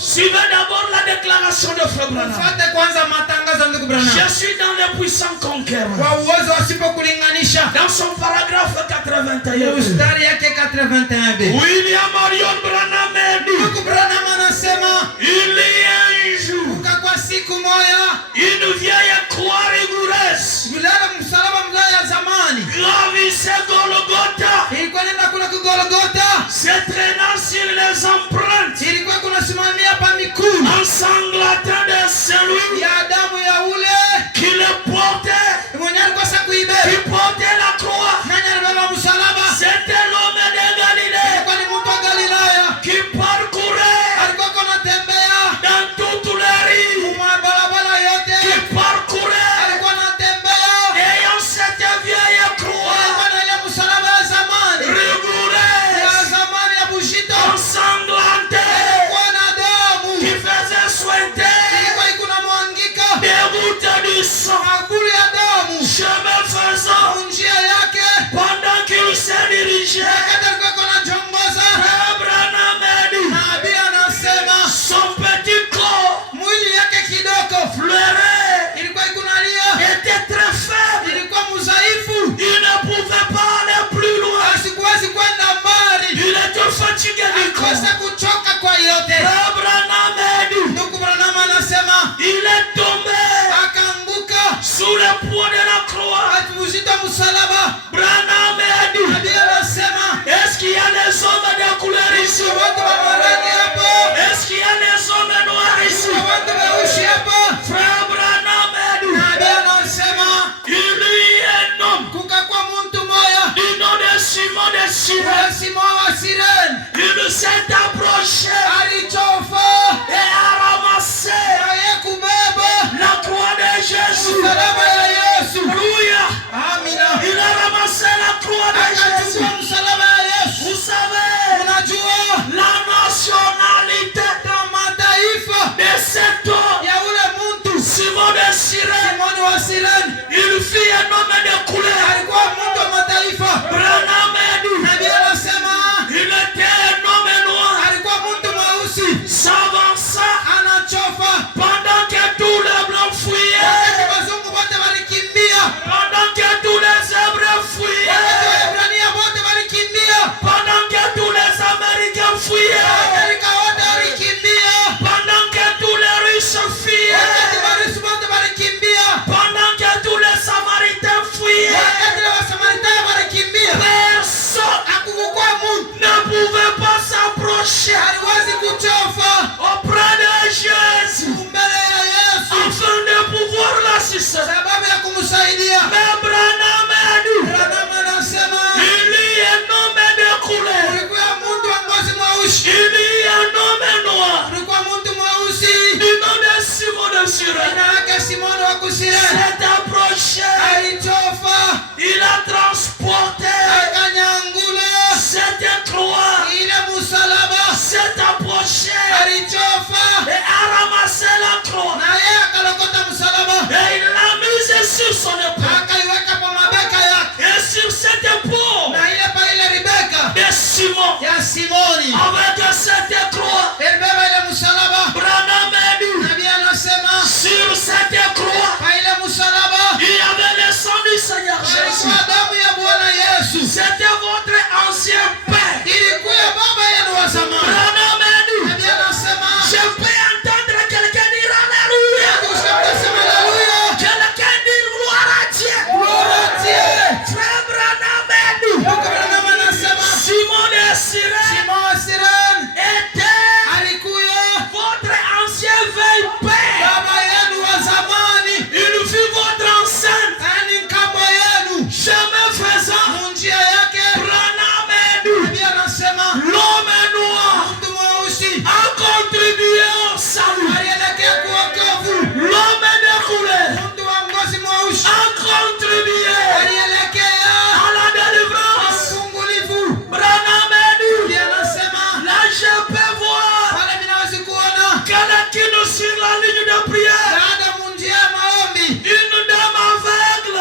suivez d'abord la déclaration de frère Branham. Je suis dans les puissants conquérants. Dans son paragraphe 81. William Marion Branham il y a un jour une vieille croix rigoureuse gravissait Golgotha, se traînant sur les empreintes ensanglantant de celui qui le portait, qui portait la croix. C'était l'homme de Galilée qui parcourait dans toutes les rues, qui parcourait ayant cette vieille croix rigoureuse, ensanglantée, qui faisait souhaiter des gouttes du sang. Chemin faisant, pendant qu'il s'est dirigé, son petit corps fleurait, était très faible, il ne pouvait pas aller plus loin, il était fatigué du corps. Il est tombé sous le poids de la croix. Branham a dit, est-ce qu'il y a des hommes de couleur ici? Est-ce qu'il y a des hommes noirs ici? Frère Branham a dit, il y a un homme du nom de Simon de Cyrène. Il s'est approché et a ramassé la croix de Jésus. Alléluia. Il a ramassé la croix de Jésus. Vous savez, la nationalité de cet homme, Simon de Cyrène, il fit un homme de couleur. Branham a dit, il était un homme noir, s'avança pendant que tous les blancs fuyaient, pendant que tous les Hébreux fuyaient, pendant que tous les Américains fuyaient, pendant que tous les Russes fuyaient, pendant que tous les Samaritains fuyaient. Personne ne pouvait pas s'approcher auprès de Jésus afin de pouvoir l'assister. Mais Branham a dit, il y a un homme de couleur, il y a un homme noir du nom de Simon de Cyrène. S'est approché, il a transporté cette croix, s'est approché et a ramassé la croix et il l'a mise sur son épaule. Et sur cette épaule de Simon, avec cette croix, Branham a dit, sur cette croix, il y avait le sang du Seigneur Jésus. ancien père. Ilikuwa baba yenu wa zamani. Branham a dit, Ndio anasema, je peux entendre quelqu'un dire Alléluia. Quelqu'un dire gloire à Dieu. Frère Branham a dit, Simon de Cyrène était votre ancien veille père. Il fut votre enceinte. Chemin faisant, Branham a dit, l'homme noir a contribué au salut. L'homme de couleur a contribué à la délivrance. Branham a dit, là je peux voir quelqu'un sur la ligne de prière, une dame aveugle,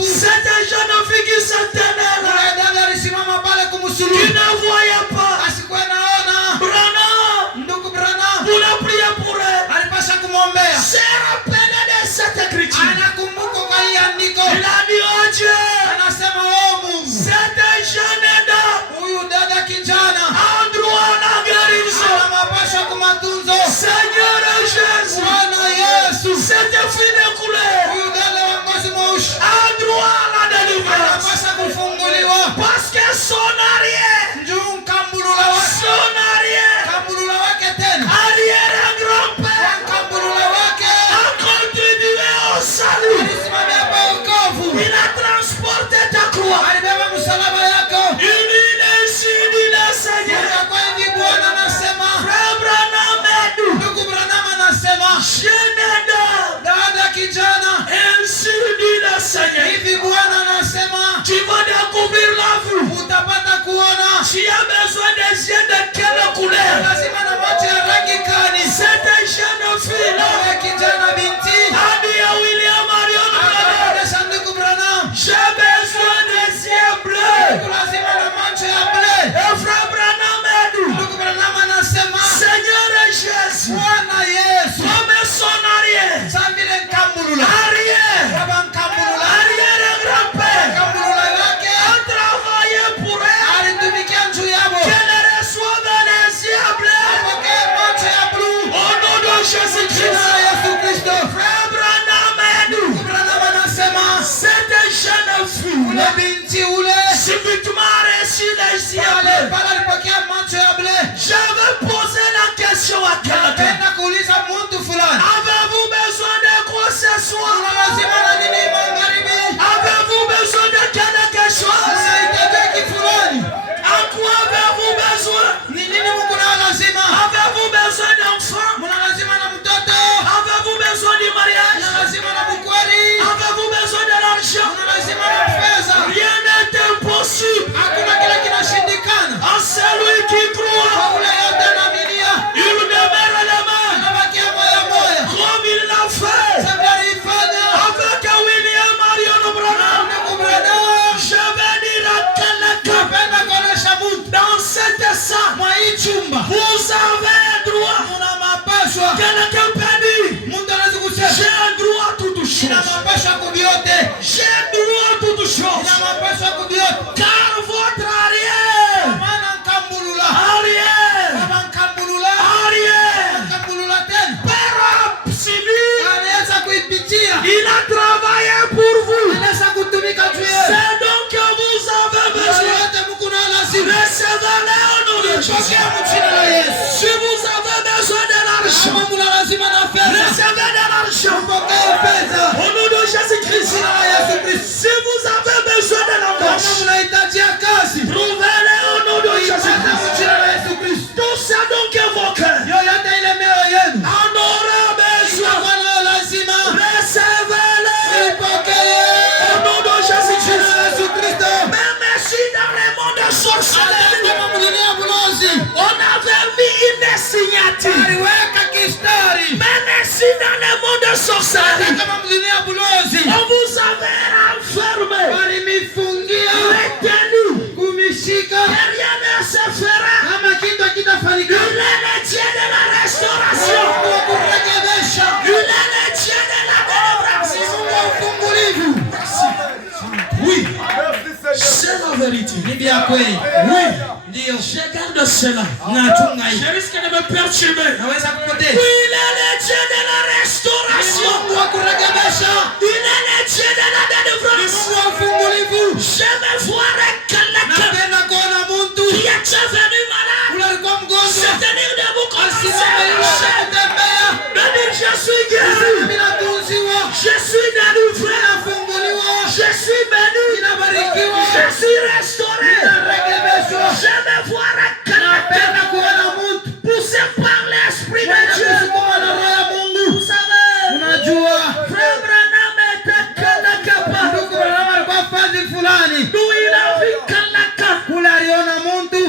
cette jeune fille qui se tenait là, qui ne voyait pas. Branham, vous la priez pour elle. C'est rappelé de cette écriture. Il a dit, oh Dieu, cette jeune dame a droit à la guérison. Seigneur Jésus, cette fille de couleur a droit à la délivrance. Parce que son arrière, arrière-grand-père a contribué au salut. Il a transporté ta croix. Il est ici, dit le Seigneur. Frère Branham a dit, jeune dame, ainsi dit le Seigneur. Tu vas découvrir la vue. Tu as besoin des yeux de quelle couleur? Cette jeune fille-là a dit à William Marion Branham, j'ai besoin des yeux bleus. Et frère Branham a dit, Seigneur Jésus, comme son arrière, arrière-grand-père a travaillé pour elle, qu'elle reçoive les yeux bleus. Au nom de Jésus-Christ, frère Branham a dit, cette jeune fille, subitement reçu les yeux bleus. J'avais posé la question à quelqu'un. Avez-vous besoin de quoi ce soir? Avez-vous besoin de quelque chose? À quoi avez-vous besoin? Avez-vous besoin d'enfants? Avez-vous besoin du mariage? Avez-vous besoin de l'argent? Rien n'est impossible à celui qui croit. Il demeure les mains comme il l'a fait avec William Marion Branham. Je vais dire à quelqu'un dans cette salle, vous avez droit. Quelqu'un peut dire, j'ai droit à toutes choses. J'ai droit à toutes choses. Car votre arrière Père civil, il a travaillé pour vous. C'est donc que vous avez besoin. Recevez-le au nom de Jésus. Si vous avez besoin de l'argent, recevez de l'argent au nom de Jésus-Christ. Si vous avez besoin de l'embauche, trouvez-le au nom de Jésus-Christ. Tout ça donc est vos cœurs. En aura besoin. Recevez-le au nom de Jésus-Christ. Même si dans le monde sorcellerie, on avait mis une signature. Même si dans le monde sorcellerie, on vous avait enfermé, retenu, et rien ne se fera. Il est le Dieu de la restauration. Il est le Dieu de la délivrance. Oui, c'est la vérité. Oui, je garde cela. Je risque de me perturber. Oui, il est le Dieu de la restauration. Il est le Dieu de la délivrance. Je me vois quelqu'un qui est devenu malade. Se tenir debout comme ça. Je suis guéri. Je suis délivré. Je suis béni. Je suis restauré. Je me vois quelqu'un poussé par l'Esprit de Dieu. Vous savez, Frère Branham était quelqu'un. D'où il a vu quelqu'un.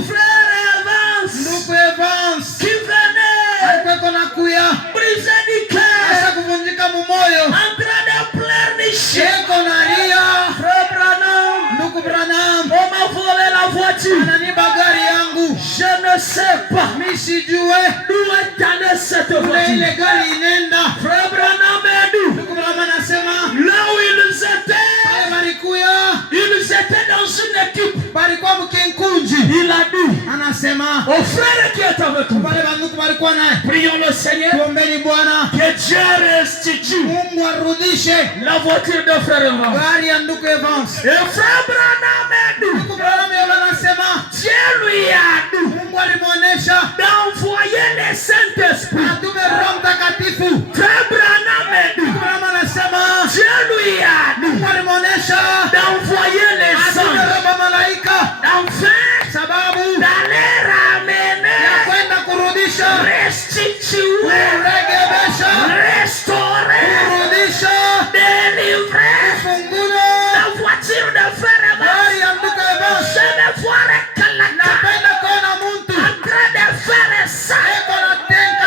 Frère Evans. Qui venait briser du cœur. En train de pleurnicher. Frère Branham. On m'a volé la voiture. Je ne sais pas d'où est allée cette voiture. Frère Branham est d'où? Là où ils étaient dans une équipe. Il a dit au frère qui est avec nous, prions le Seigneur que Dieu restitue la voiture de frère Evans. Et frère Branham est d'où? Dieu lui a dit d'envoyer les Saint-Esprit. Frère Branham est d'où? Dieu lui a dit d'envoyer les anges enfin d'aller ramener, restituer, restaurer, délivrer la voiture de frère Evans. Je me vois quelqu'un en train de faire ça,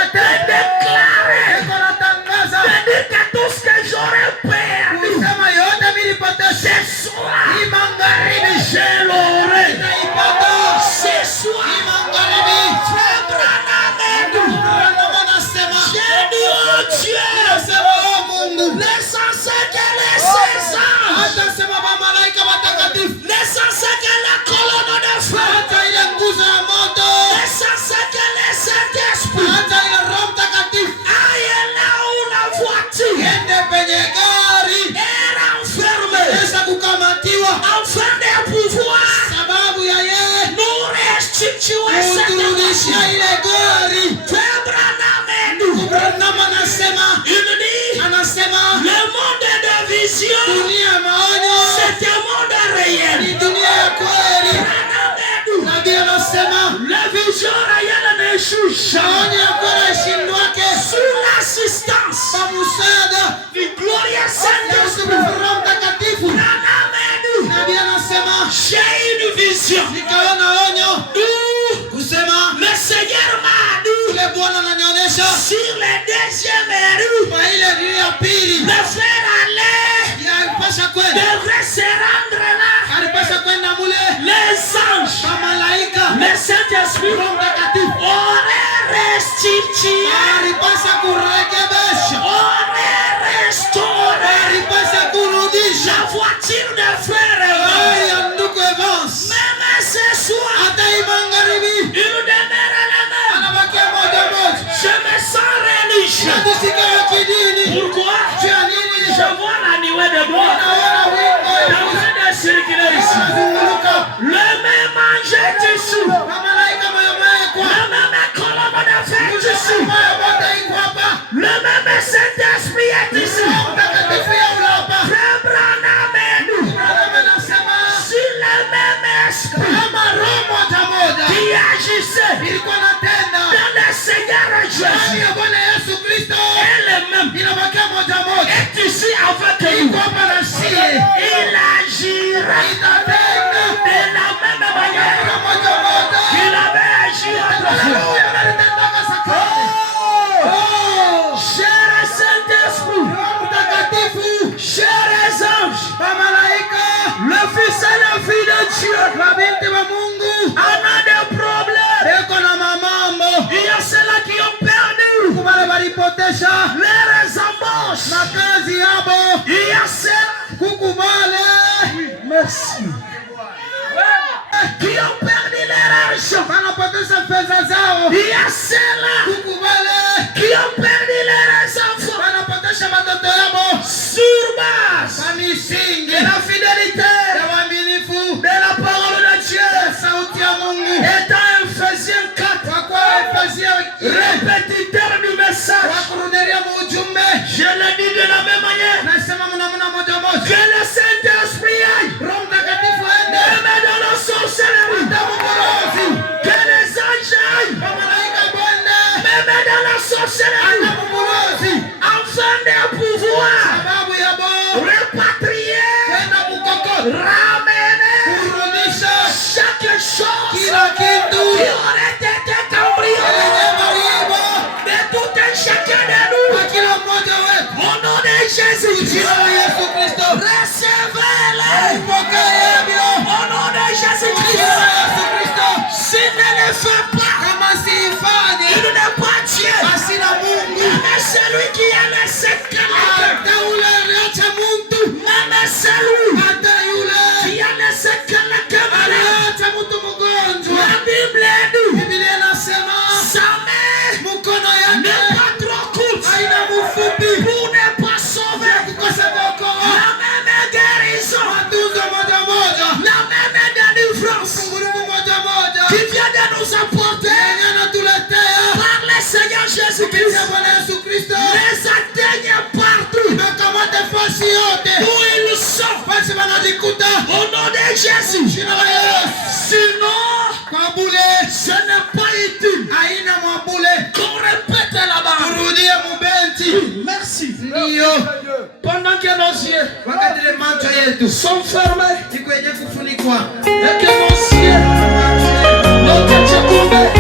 de déclarer, de dire que tout ce que j'aurais perdu ce soir, je l'aurai. Ce soir, frère Branham est d'où? J'ai dit oh Dieu, l'essentiel que les saisons, l'essentiel que la colonne de feu, l'essentiel que les Saint-Esprit aille là où la voiture est renfermée, afin de pouvoir nous restituer cette voiture. Frère Branham est d'où? Il dit le monde de vision, c'est un monde réel. Branham est d'où? La vision réelle n'échoue jamais. Sous l'assistance du glorieux Saint-Esprit, Branham est d'où? J'ai une vision. Le Seigneur m'a dit sur les deuxième rue, le frère allait devrait se rendre là. Les anges, le Saint-Esprit aurait restitué, aurait restauré la voiture de frère Evans. Même ce soir, il demeure à la main. Je me sens religieux. Pourquoi? Je vois la nuée de gloire en train de circuler ici. Le même ange est ici. Le même colonne de feu est ici. Le même Saint-Esprit est ici. Frère Branham est nous. Sur le même esprit qui agissait dans le Seigneur Jésus. Elle-même est ici avec nous. Il agira de la même manière qu'il avait agi autrefois. Cher Saint-Esprit, chers anges, le Fils et la fille de Dieu, on a des problèmes. Il y a ceux-là qui ont perdu les embauches. Il y a ceux. Merci. Il y a ceux-là qui ont perdu leurs enfants sur base de la fidélité de la parole de Dieu. Et dans Ephésiens 4, répétiteur du message, je le dis de la même manière que le Saint-Esprit aille même dans la sorcellerie, que les anges aillent même dans la sorcellerie, afin de pouvoir répatrier, ramener chaque chose qui aurait été cambriolée de tout un chacun de nous. Au nom de Jésus, recevez-les. Au nom de Jésus-Christ, s'il ne le fait pas, il n'est pas Dieu. Mais celui qui a laissé quelqu'un, même celui qui a laissé quelqu'un malade, la Bible dit, sa main n'est pas trop courte pour ne pas sauver. La même guérison, la même délivrance qui vient de nous apporter par le Seigneur Jésus-Christ les atteigne partout où ils sont. Au nom de Jésus. Sinon, ce n'est pas utile qu'on répète là-bas. Merci. Pendant que nos yeux sont fermés et que nos yeux, nos têtes sont tombées.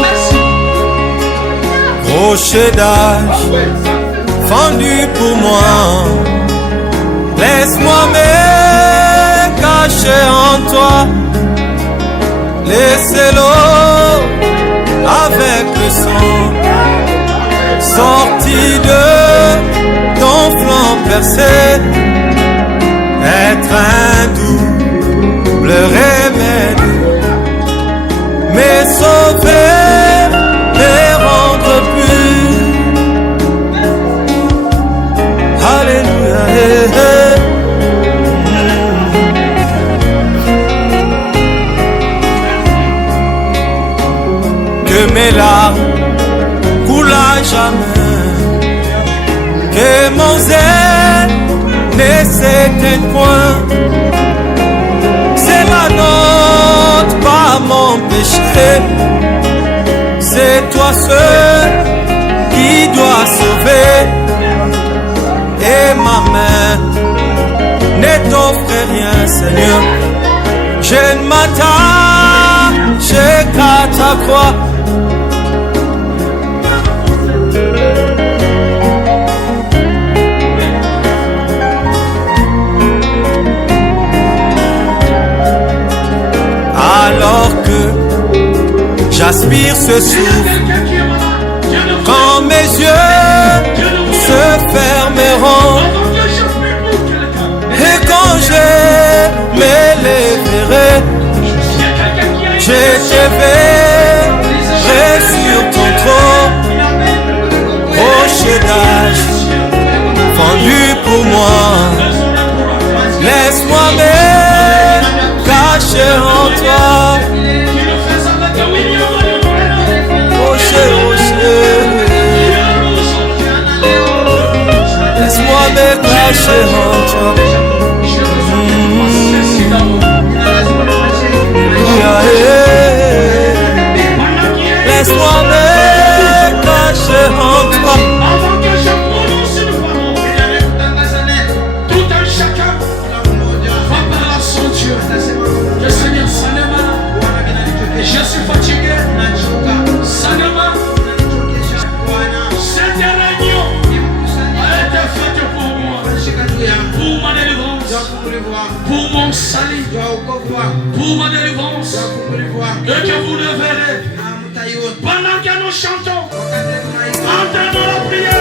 Merci. Rocher d'âge fendu pour moi, laisse-moi me cacher en toi. Laissez l'eau avec le sang sorti de ton flanc percé, être un double remède, mais sauver et rendre plus. Alléluia. Que mes larmes coulent à jamais, que mon zèle ne s'éteigne point. C'est la note, pas mon péché. C'est toi seul qui dois sauver. Et ma main ne t'offre rien, Seigneur. Je ne m'attache qu'à ta croix. Alors que j'aspire ce souffle, quand mes yeux se fermeront, et quand je m'élèverai, je te verrai sur ton trône. Rocher d'âge fendu pour moi, laisse-moi me cacher en toi. Rocher, rocher, laisse-moi me cacher en toi. Laisse-moi me cacher en toi. Avant que je prononce une parole, tout un chacun va parler à son Dieu. Le Seigneur Sanema, je suis fatigué. Sanema, cette réunion a été faite pour moi, pour ma délivrance, pour mon salut, pour ma délivrance, et que vous le verrez pendant que nous chantons. Entendons la prière.